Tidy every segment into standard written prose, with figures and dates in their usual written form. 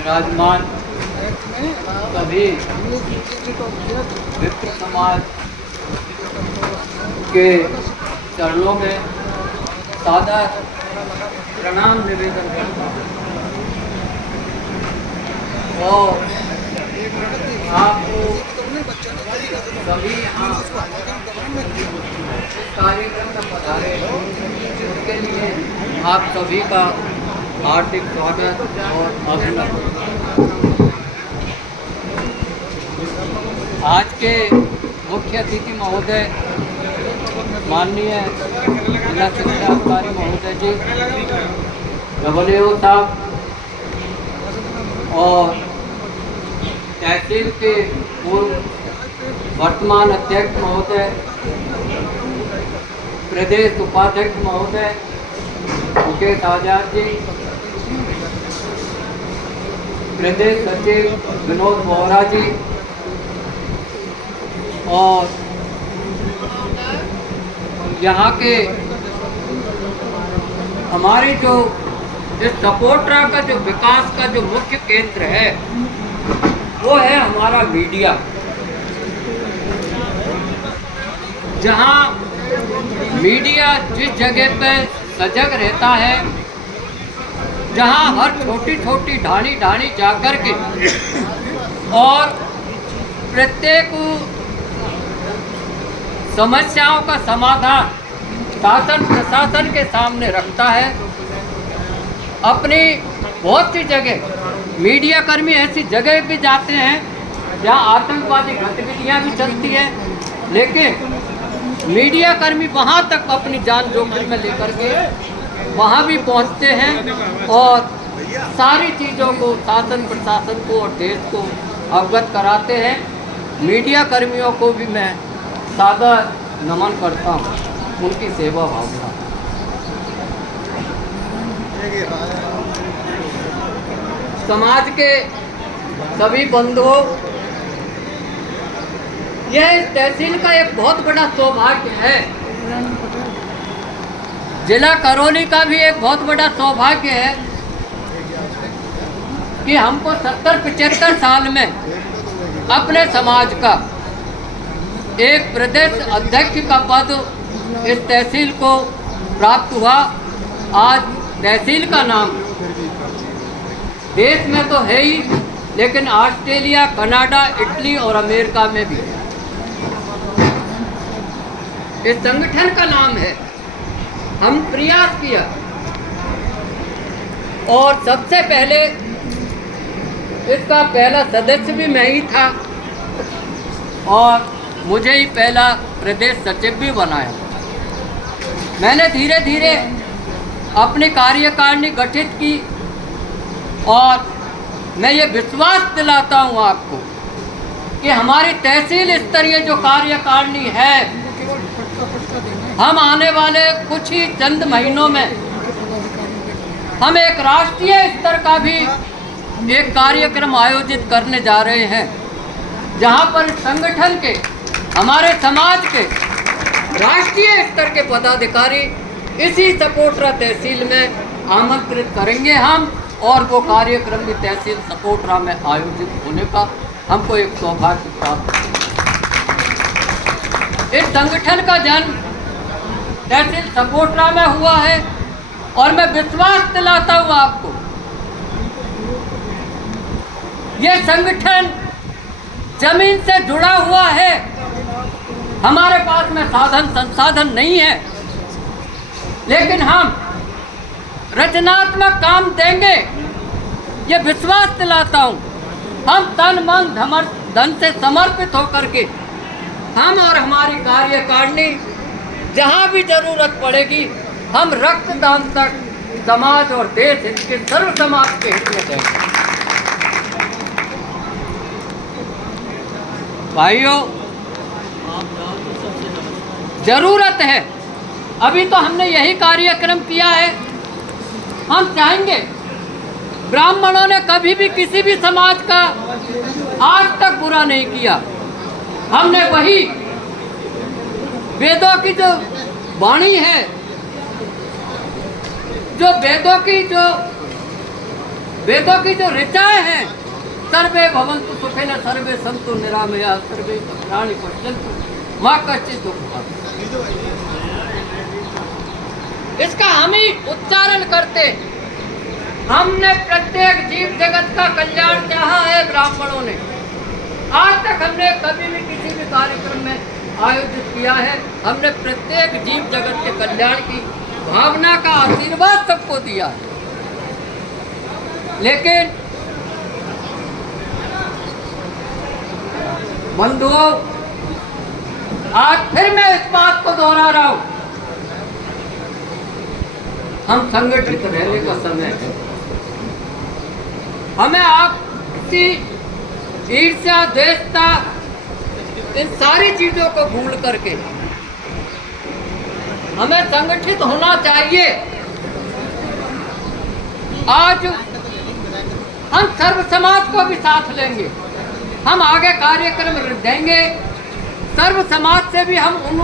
विराजमान सभी विप्र समाज के चरणों में सादर प्रणाम निवेदन करता हूँ और आपको सभी यहाँ इस कार्यक्रम में पधारे उसके लिए आप सभी का हार्दिक स्वागत और अभिनंदन। आज के मुख्य अतिथि महोदय माननीय जिला शिक्षा अधिकारी महोदय जी डबलेओ साहब और तहसील के पूर्व वर्तमान अध्यक्ष महोदय, प्रदेश उपाध्यक्ष महोदय मुकेश आजाद जी, प्रदेश सचिव विनोद बोहरा जी और यहाँ के हमारे जो इस सपोर्टरा का जो विकास का जो मुख्य केंद्र है वो है हमारा मीडिया, जहाँ मीडिया जिस जगह पे सजग रहता है, जहाँ हर छोटी छोटी ढाणी ढाणी जाकर के और प्रत्येक समस्याओं का समाधान शासन प्रशासन के सामने रखता है। अपनी बहुत सी जगह मीडिया कर्मी ऐसी जगह भी जाते हैं जहाँ आतंकवादी गतिविधियाँ भी चलती हैं, लेकिन मीडिया कर्मी वहाँ तक अपनी जान जोखिम में लेकर के वहाँ भी पहुँचते हैं और सारी चीज़ों को शासन प्रशासन को और देश को अवगत कराते हैं। मीडिया कर्मियों को भी मैं सादर नमन करता हूँ, उनकी सेवा भावना। समाज के सभी बंधुओं, यह इस तहसील का एक बहुत बड़ा सौभाग्य है। जिला करौली का भी एक बहुत बड़ा सौभाग्य है कि हमको 70-75 साल में अपने समाज का एक प्रदेश अध्यक्ष का पद इस तहसील को प्राप्त हुआ। आज तहसील का नाम देश में तो है ही, लेकिन ऑस्ट्रेलिया, कनाडा, इटली और अमेरिका में भी इस संगठन का नाम है। हम प्रयास किया और सबसे पहले इसका पहला सदस्य भी मैं ही था और मुझे ही पहला प्रदेश सचिव भी बनाया। मैंने धीरे धीरे अपनी कार्यकारिणी गठित की और मैं ये विश्वास दिलाता हूँ आपको कि हमारी तहसील स्तरीय जो कार्यकारिणी है, हम आने वाले कुछ ही चंद महीनों में हम एक राष्ट्रीय स्तर का भी एक कार्यक्रम आयोजित करने जा रहे हैं, जहां पर संगठन के, हमारे समाज के राष्ट्रीय स्तर के पदाधिकारी इसी सपोर्टरा तहसील में आमंत्रित करेंगे हम, और वो कार्यक्रम भी तहसील सपोर्टरा में आयोजित होने का हमको एक सौभाग्य प्राप्त है। इस संगठन का जन्म तहसील सपोर्टरा में हुआ है और मैं विश्वास दिलाता हूँ आपको, ये संगठन जमीन से जुड़ा हुआ है। हमारे पास में साधन संसाधन नहीं है, लेकिन हम रचनात्मक काम देंगे, ये विश्वास दिलाता हूँ। हम तन मन धन से समर्पित होकर के हम और हमारी कार्यकारिणी जहाँ भी जरूरत पड़ेगी, हम रक्तदान तक समाज और देश हित के, सर्व समाज के हित में देंगे। भाइयों, जरूरत है, अभी तो हमने यही कार्यक्रम किया है। हम चाहेंगे, ब्राह्मणों ने कभी भी किसी भी समाज का आज तक बुरा नहीं किया। हमने वही वेदों की जो वाणी है, जो वेदों की जो वेदों की जो ऋचाएं हैं, सर्वे भवन्तु सुखिनः सर्वे सन्तु निरामयाः सर्वे भद्राणि पश्यन्तु मा कश्चित् दुःखभाग्। इसका हम ही उच्चारण करते। हमने प्रत्येक जीव जगत का कल्याण चाहा है ब्राह्मणों ने। आज तक हमने कभी भी किसी भी कार्यक्रम में आयोजित किया है, हमने प्रत्येक जीव जगत के कल्याण की भावना का आशीर्वाद सबको दिया है। लेकिन बंधुओं, आज फिर मैं इस बात को दोहरा रहा हूं, हम संगठित रहने का समय है। हमें आपसी ईर्ष्या, द्वेषता, इन सारी चीजों को भूल करके हमें संगठित होना चाहिए। आज हम सर्व समाज को भी साथ लेंगे, हम आगे कार्यक्रम देंगे। सर्व समाज से भी हम उन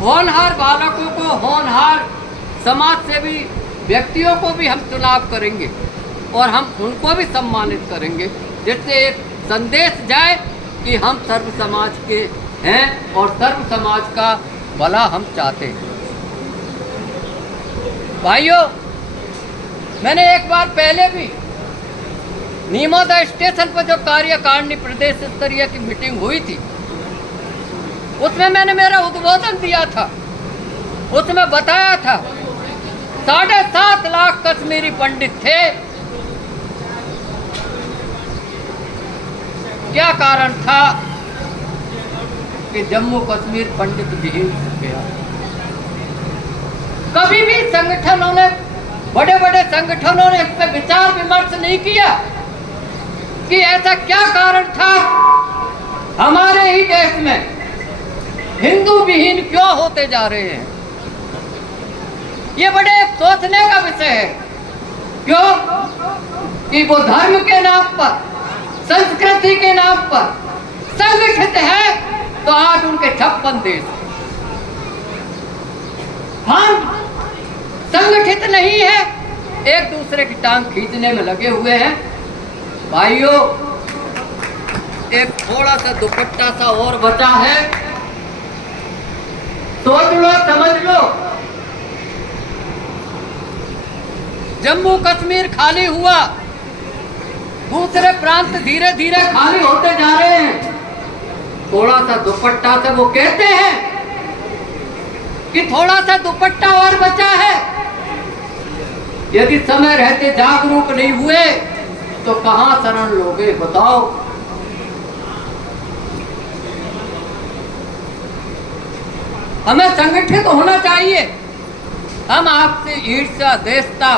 होनहार बालकों को, होनहार समाज से भी व्यक्तियों को भी हम चुनाव करेंगे और हम उनको भी सम्मानित करेंगे, जिससे एक संदेश जाए कि हम सर्व समाज के हैं और सर्व समाज का भला हम चाहते हैं। भाइयों, मैंने एक बार पहले भी नीमोदा स्टेशन पर जो कार्यकारिणी प्रदेश स्तरीय की मीटिंग हुई थी, उसमें मैंने मेरा उद्बोधन दिया था। उसमें बताया था 7.5 लाख कश्मीरी पंडित थे। क्या कारण था कि जम्मू कश्मीर पंडित विहीन हो गया? कभी भी संगठनों ने, बड़े बड़े संगठनों ने इस पर विचार विमर्श नहीं किया कि ऐसा क्या कारण था हमारे ही देश में हिंदू विहीन क्यों होते जा रहे हैं। ये बड़े सोचने का विषय है। क्यों? कि वो धर्म के नाम पर, संस्कृति के नाम पर संगठित है, तो आज उनके 56 देश। हम संगठित नहीं है, एक दूसरे की टांग खींचने में लगे हुए हैं। भाइयों, एक थोड़ा सा दुपट्टा सा और बचा है, सोच लो, समझ लो। जम्मू कश्मीर खाली हुआ, दूसरे प्रांत धीरे धीरे खाली होते जा रहे हैं। थोड़ा सा दुपट्टा से वो कहते हैं कि थोड़ा सा दुपट्टा और बचा है। यदि समय रहते जागरूक नहीं हुए तो कहां शरण लोगे बताओ? हमें संगठित होना चाहिए। हम आपसे ईर्ष्या, द्वेषता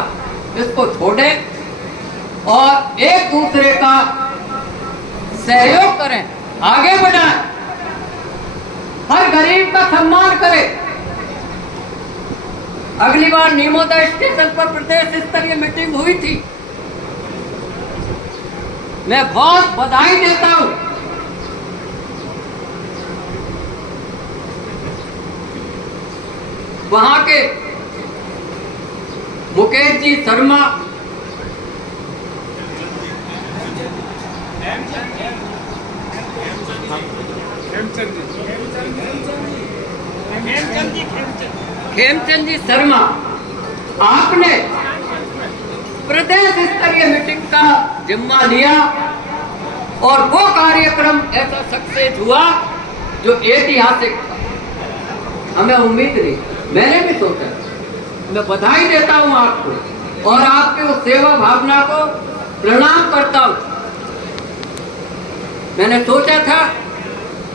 इसको छोड़ें और एक दूसरे का सहयोग करें, आगे बढ़ाएं, हर गरीब का सम्मान करें। अगली बार नीमोदा स्टेशन पर प्रदेश स्तरीय मीटिंग हुई थी, मैं बहुत बधाई देता हूं। वहां के मुकेश जी शर्मा, खेमचंद जी शर्मा, आपने प्रदेश स्तरीय मीटिंग का जिम्मा लिया और वो कार्यक्रम ऐसा सक्सेस हुआ जो ऐतिहासिक था। हमें उम्मीद नहीं, मैंने भी सोचा। मैं बधाई देता हूं आपको और आपके उस सेवा भावना को प्रणाम करता हूं। मैंने सोचा था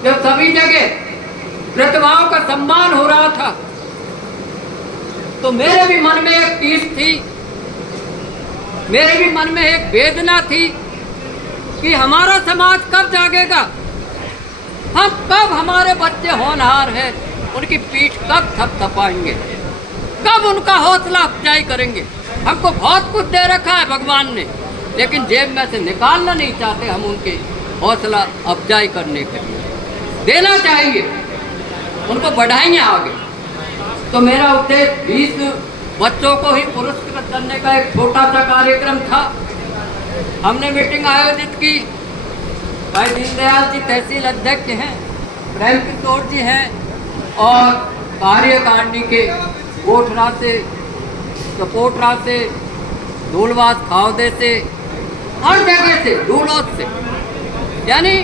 जब सभी जगह प्रतिभाओं का सम्मान हो रहा था, तो मेरे भी मन में एक टीस थी, मेरे भी मन में एक वेदना थी कि हमारा समाज कब जागेगा, हम कब, हमारे बच्चे होनहार हैं, उनकी पीठ कब थपथपाएंगे, कब उनका हौसला अफजाई करेंगे। हमको बहुत कुछ दे रखा है भगवान ने, लेकिन जेब में से निकालना नहीं चाहते हम उनके हौसला अफजाई करने के लिए। देना चाहिए, उनको बढ़ाएंगे आगे। तो मेरा उद्देश्य 20 बच्चों को ही पुरस्कृत करने का एक छोटा सा कार्यक्रम था। हमने मीटिंग आयोजित की। भाई दीनदयाल जी तहसील अध्यक्ष हैं, प्रेम किशोर जी हैं, और कार्यकारिणी के कोठरा से, सपोटरा से, धूलवास खावदे से, हर जगह से, धूलोत से, यानी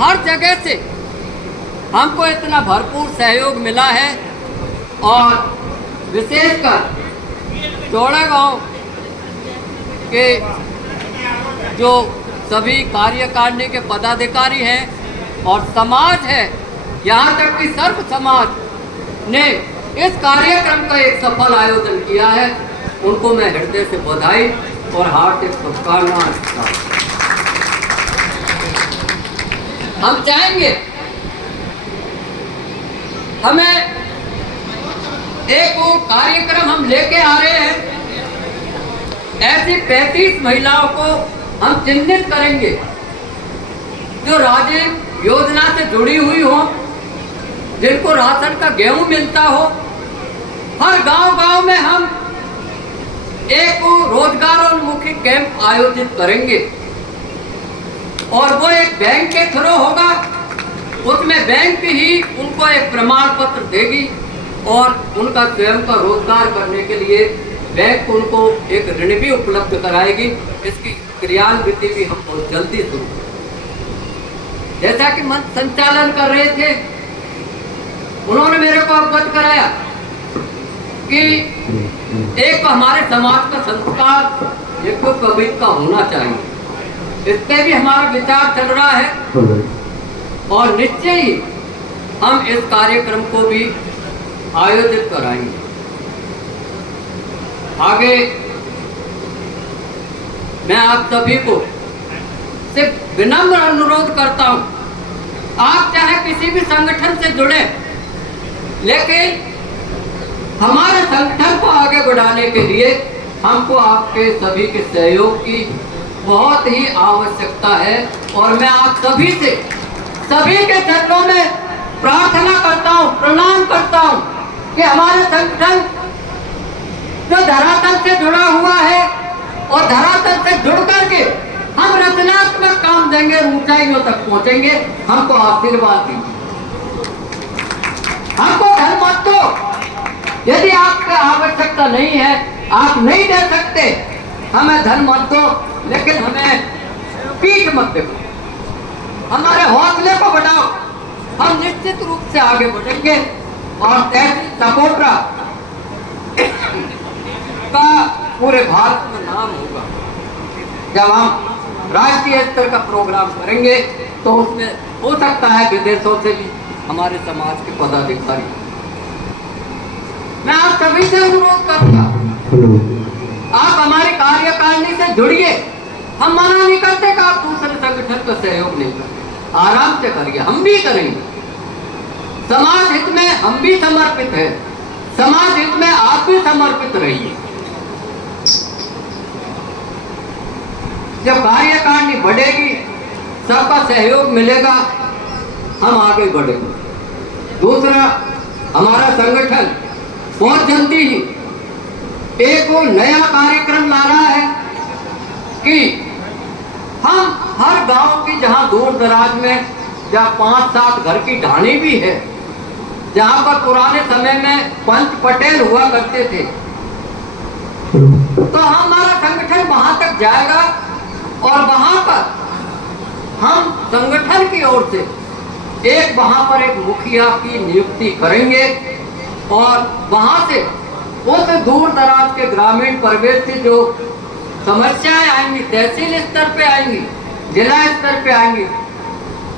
हर जगह से हमको इतना भरपूर सहयोग मिला है। और विशेषकर चौड़ा गांव के जो सभी कार्यकारिणी के पदाधिकारी हैं और समाज है, यहाँ तक कि सर्व समाज ने इस कार्यक्रम का एक सफल आयोजन किया है, उनको मैं हृदय से बधाई और हार्दिक शुभकामनाएं। हम चाहेंगे, हमें एक वो कार्यक्रम हम लेके आ रहे हैं, ऐसी 35 महिलाओं को हम चिन्हित करेंगे जो राजीव योजना से जुड़ी हुई हो, जिनको राशन का गेहूं मिलता हो। हर गांव-गांव में हम एक रोजगारोन्मुखी कैंप आयोजित करेंगे और वो एक बैंक के थ्रू होगा। उसमें बैंक ही उनको एक प्रमाण पत्र देगी और उनका स्वयं का रोजगार करने के लिए बैंक उनको एक ऋण भी उपलब्ध कराएगी। इसकी क्रियान्विति भी हम बहुत जल्दी शुरू करेंगे। जैसा कि मंच संचालन कर रहे थे, उन्होंने मेरे को अवगत कराया कि एक हमारे समाज का संस्कार एक तो कबीर का होना चाहिए। इस पे भी हमारा विचार चल रहा है और निश्चय ही हम इस कार्यक्रम को भी आयोजित कराएंगे। आगे मैं आप सभी को सिर्फ विनम्र अनुरोध करता हूं, आप चाहे किसी भी संगठन से जुड़े, लेकिन हमारे संगठन को आगे बढ़ाने के लिए हमको आपके सभी के सहयोग की बहुत ही आवश्यकता है। और मैं आप सभी से, सभी के चरणों में प्रार्थना करता हूं, प्रणाम करता हूं कि हमारे संगठन जो धरातल से जुड़ा हुआ है और धरातल से जुड़ करके हम रचनात्मक काम देंगे, ऊंचाइयों तक पहुंचेंगे। हमको आशीर्वाद दीजिए, हमको धन मत दो। यदि आपको आवश्यकता नहीं है, आप नहीं दे सकते, हमें धन मत दो, लेकिन हमें पीठ मत दो, हमारे हौसले को बढ़ाओ। हम निश्चित रूप से आगे बढ़ेंगे और तहसील सपोटरा का पूरे भारत में नाम होगा। जब हम राष्ट्रीय स्तर का प्रोग्राम करेंगे तो उसमें हो सकता है विदेशों से भी हमारे समाज के पदाधिकारी। मैं आप सभी से अनुरोध करूंगा, आप हमारी कार्यकारिणी से जुड़िए। हम मना नहीं करते कि आप दूसरे संगठन का सहयोग नहीं करते, आराम से करिए, हम भी करेंगे। समाज हित में हम भी समर्पित हैं, समाज हित में आप भी समर्पित रहिए। जब कार्यकारिणी बढ़ेगी, सबका सहयोग मिलेगा, हम आगे बढ़ेंगे। दूसरा, हमारा संगठन बहुत जल्दी ही एक वो नया कार्यक्रम ला रहा है कि हम हर गांव की, जहां दूर दराज में जहां 5-7 घर की ढाणी भी है, जहां पर पुराने समय में पंच पटेल हुआ करते थे, तो हमारा संगठन वहां तक जाएगा और वहां पर हम संगठन की ओर से वहां पर एक मुखिया की नियुक्ति करेंगे और वहां से उस दूर दराज के ग्रामीण परिवेश से जो समस्याएं आएंगी, तहसील स्तर पे आएंगी, जिला स्तर पे आएंगी,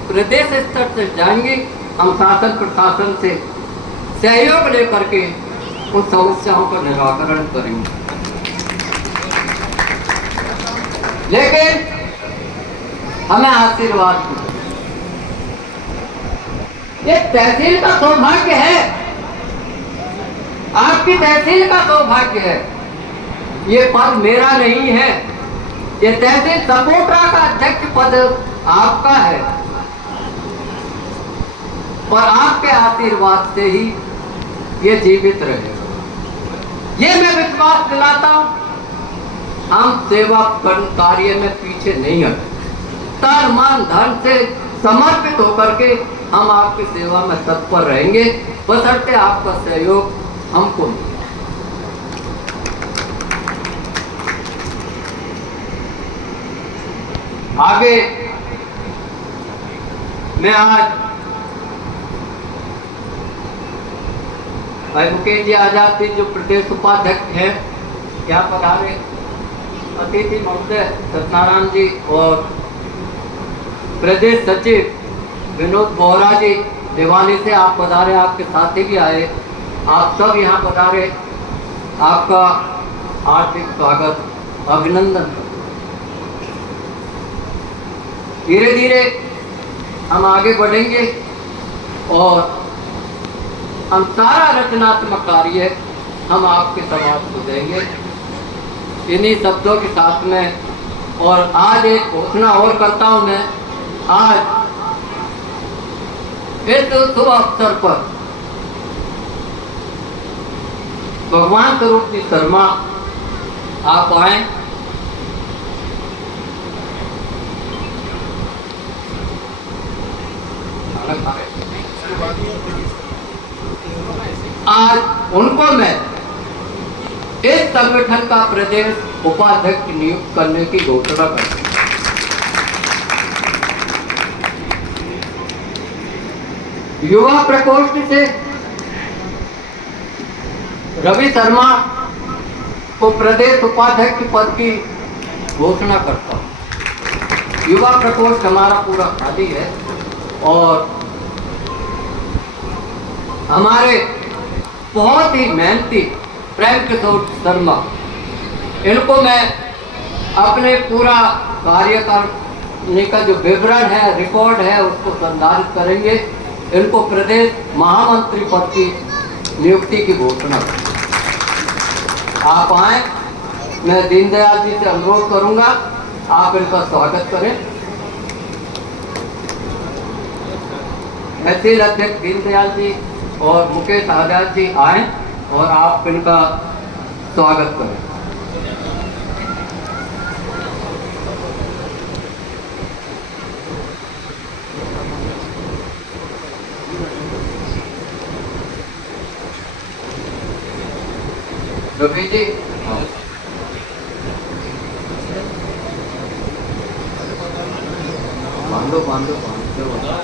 प्रदेश स्तर से जाएंगे, हम शासन प्रशासन से सहयोग लेकर के उन समस्याओं का निराकरण करेंगे। लेकिन हमें आशीर्वाद दो। ये तहसील का सौभाग्य है, आपकी तहसील का सौभाग्य है। ये पद मेरा नहीं है, ये तहसील सपोटरा का अध्यक्ष पद आपका है और आपके आशीर्वाद से ही ये जीवित रहेगा। ये मैं विश्वास दिलाता हूं हम सेवा कार्य में पीछे नहीं हटे, तन मन धन से समर्पित होकर के हम आपकी सेवा में तत्पर रहेंगे, बशर्ते आपका सहयोग हमको मिले। आगे मैं आज भाई मुकेश जी आजाद जी जो प्रदेश उपाध्यक्ष हैं, यहाँ पधारे अतिथि महोदय सत्यनारायण जी और प्रदेश सचिव विनोद बोहरा जी दिवाली से आप पधारे, आपके साथी भी आए, आप सब यहाँ पधारे, आपका हार्दिक स्वागत, अभिनंदन। धीरे धीरे हम आगे बढ़ेंगे और हम सारा रचनात्मक कार्य हम आपके समाज को देंगे। इन्हीं शब्दों के साथ में और आज एक घोषणा और करता हूँ मैं। आज इस शुभ अवसर पर भगवान स्वरूप जी शर्मा आप आए। आज उनको मैं इस संगठन का प्रदेश उपाध्यक्ष नियुक्त करने की घोषणा करता हूं। युवा प्रकोष्ठ से रवि शर्मा को प्रदेश उपाध्यक्ष पद की घोषणा करता हूं। युवा प्रकोष्ठ हमारा पूरा खाली है और हमारे बहुत ही मेहनती प्रेम किशोर शर्मा, इनको मैं अपने पूरा कार्य करने का जो विवरण है, रिकॉर्ड है, उसको संधारित करेंगे। इनको प्रदेश महामंत्री पद की नियुक्ति की घोषणा। आप आए, मैं दीनदयाल जी से अनुरोध करूंगा आप इनका स्वागत करें। तहसील अध्यक्ष दीनदयाल जी और मुकेश आजाद जी आए और आप इनका स्वागत करें। रवि जी बांधो बांधो बांधो।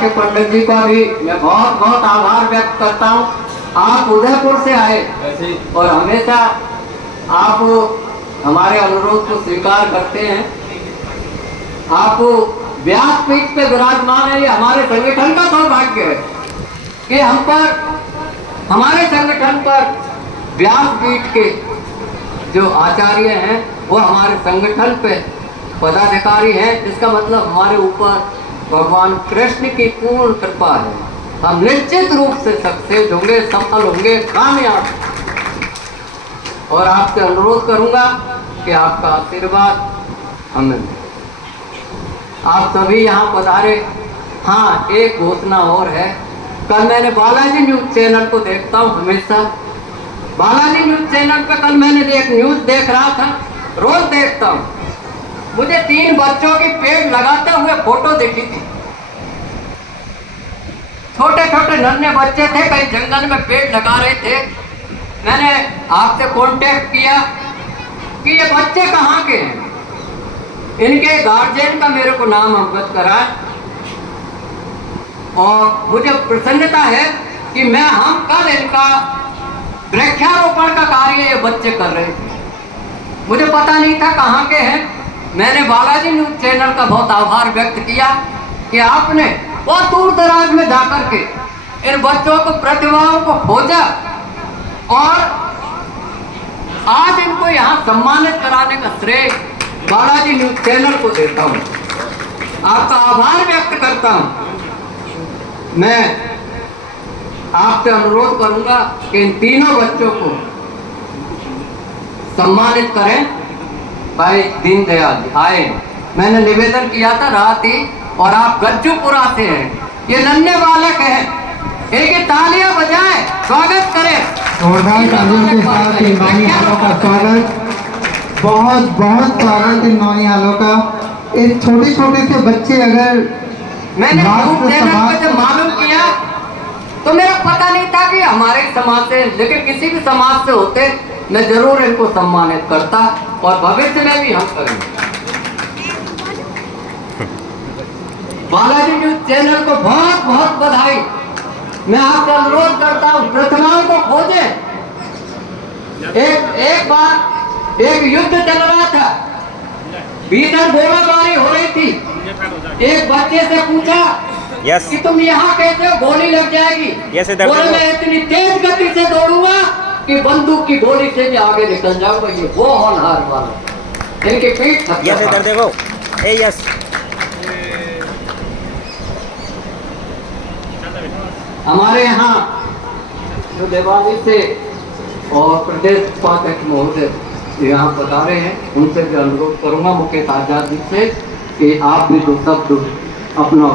के पंडित जी का भी मैं बहुत बहुत आभार व्यक्त करता हूँ। आप उदयपुर से आए और हमेशा आप हमारे अनुरोध को स्वीकार करते हैं। आप व्यासपीठ पे विराजमान है, ये हमारे संगठन का सौभाग्य है कि हम पर, हमारे संगठन पर व्यासपीठ के जो आचार्य हैं वो हमारे संगठन पे पदाधिकारी हैं। इसका मतलब हमारे ऊपर भगवान कृष्ण की पूर्ण कृपा है। हम निश्चित रूप से सक्सेस होंगे, सफल होंगे, कामयाब। और आपसे अनुरोध करूंगा कि आपका आशीर्वाद हमें। आप सभी यहाँ पधारे। हाँ, एक घोषणा और है। कल मैंने बालाजी न्यूज चैनल को देखता हूँ हमेशा। बालाजी न्यूज चैनल पे कल मैंने एक न्यूज देख रहा था, रोज देखता हूँ। मुझे 3 बच्चों की पेड़ लगाते हुए फोटो देखी थी। छोटे छोटे नन्हे बच्चे थे, कहीं जंगल में पेड़ लगा रहे थे। मैंने आपसे कांटेक्ट किया कि ये बच्चे कहाँ के हैं, इनके गार्जियन का मेरे को नाम अवगत कराए। और मुझे प्रसन्नता है कि हम कल इनका वृक्षारोपण का कार्य ये बच्चे कर रहे थे। मुझे पता नहीं था कहाँ के हैं। मैंने बालाजी न्यूज चैनल का बहुत आभार व्यक्त किया कि आपने बहुत दूर दराज में जाकर के इन बच्चों को, प्रतिभाओं को खोजा और आज इनको यहाँ सम्मानित कराने का श्रेय बालाजी न्यूज चैनल को देता हूँ। आपका आभार व्यक्त करता हूँ। मैं आपसे अनुरोध करूंगा कि इन तीनों बच्चों को सम्मानित करें। भाई दीनदयाल जी आए, मैंने निवेदन किया था रात ही, और आप गज्जूपुरा से हैं, ये नन्हे बालक हैं, एक तालियां बजाएं, स्वागत करें। जोरदार तालियों के साथ इन नौनिहालों का स्वागत, बहुत बहुत स्वागत इन नौनिहालों का। एक छोटे छोटे से बच्चे अगर मैंने न्यूज़ चैनल पे जब मालूम किया तो मेरा पता नहीं था कि हमारे समाज से, लेकिन किसी भी समाज से होते मैं जरूर इनको सम्मानित करता, और भविष्य में भी हम करेंगे। बालाजी न्यूज चैनल को बहुत बहुत बधाई। मैं आपसे अनुरोध करता हूँ, प्रतिमाओं को खोजें। एक बार एक युद्ध चल रहा था, भीतर गोलीबारी हो रही थी। एक बच्चे से पूछा कि तुम यहाँ कैसे हो, गोली लग जाएगी। बोले मैं इतनी तेज गति से दौड़ूंगा कि बंदूक की गोली से भी आगे निकल जाऊंगा। ये वो होनहार वाला, इनके पीठ कर देखो। यस हमारे यहाँ जो देवाली से और प्रदेश उपाध्यक्ष महोदय यहाँ पधारे हैं, उनसे भी अनुरोध करूँगा मुकेश आजाद जी से कि आप भी दो शब्द अपना